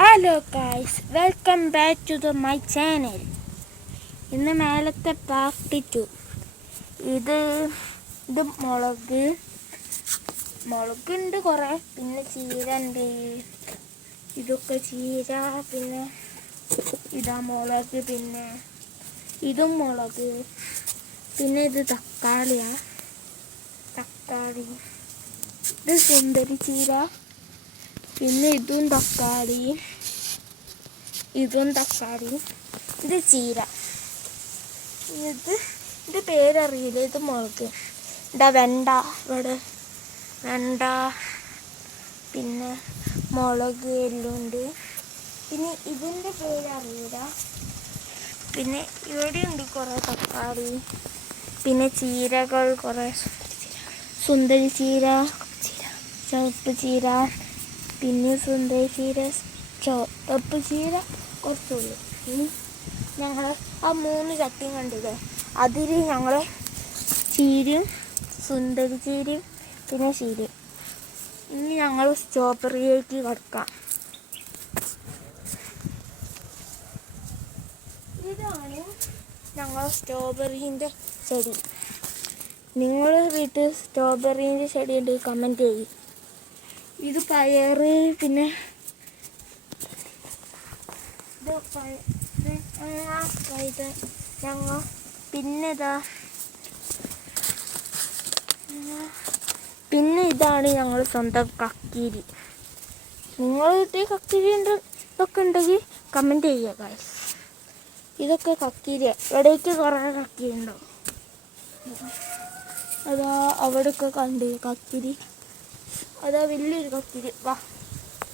Hello guys, welcome back to my channel. ഇന്ന് മേലത്തെ part 2. ഇത് മുളകുണ്ട് കുറേ, പിന്നെ ചീര ഉണ്ട്. ഇതൊക്കെ ചീര, പിന്നെ ഇതാ മുളക്, പിന്നെ ഇതും മുളക്, പിന്നെ ഇത് തക്കാളി, ഇത് സുന്ദരി ചീര, പിന്നെ ഇതും തക്കാളി, ഇത് ചീര. ഇത് പേരറിയില്ല. ഇത് മുളക്. ഇതാ വെണ്ട, ഇവിടെ വെണ്ട, പിന്നെ മുളക് എല്ലാം ഉണ്ട്. പിന്നെ ഇതിൻ്റെ പേരറിയില്ല. പിന്നെ ഇവിടെയുണ്ട് കുറേ തക്കാളി, പിന്നെ ചീരകൾ കുറേ, സുന്ദരി ചീര, ചുവപ്പ് ചീര, പിന്നെ സുന്ദരി ചീര, ചുവപ്പ് ചീര കുറച്ചുള്ളൂ. ഇനി ഞങ്ങൾ ആ 3 ചട്ടിയും കണ്ടില്ലേ, അതിൽ ഞങ്ങൾ ചീരയും സുന്ദരി ചീരയും പിന്നെ ചീരയും. ഇനി ഞങ്ങൾ സ്ട്രോബെറിയിലേക്ക് കിടക്കാം. ഇതാണ് ഞങ്ങൾ സ്ട്രോബെറീൻ്റെ ചെടി. നിങ്ങൾ വീട്ടിൽ സ്ട്രോബെറീൻ്റെ ചെടി ഉണ്ട്, കമൻറ്റ് ചെയ്യും. ഇത് പയറ്, പിന്നെ പിന്നെ ഇതാണ് ഞങ്ങൾ സ്വന്തം കക്കിരി. നിങ്ങൾ വീട്ടിൽ കക്കിരി ഇതൊക്കെ ഉണ്ടെങ്കിൽ കമൻറ്റ് ചെയ്യുക ഗൈസ്. ഇതൊക്കെ കക്കിരി. ഇവിടേക്ക് കുറേ കക്കിരി ഉണ്ടാവും. അതാ അവിടെയൊക്കെ കണ്ട് കക്കിരി. അതാ വലിയൊരു കക്കിരി. വാ,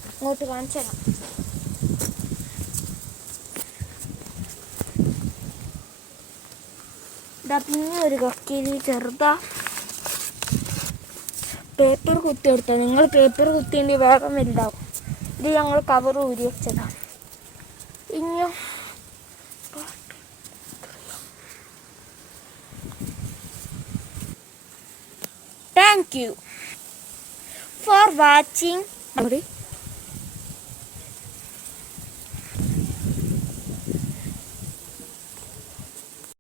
അങ്ങോട്ട് കാണിച്ചു തരാം. ഇതാ പിന്നെ ഒരു കക്കിരി ചെറുതാ. പേപ്പർ കുത്തി എടുത്താൽ, നിങ്ങൾ പേപ്പർ കുത്തിയേണ്ടി വേഗം വലുതാവും. ഇത് ഞങ്ങൾ കവർ ഊരി വെച്ചതാണ്. ഇനിയോ താങ്ക് യു ഫോർ വാച്ചിങ്.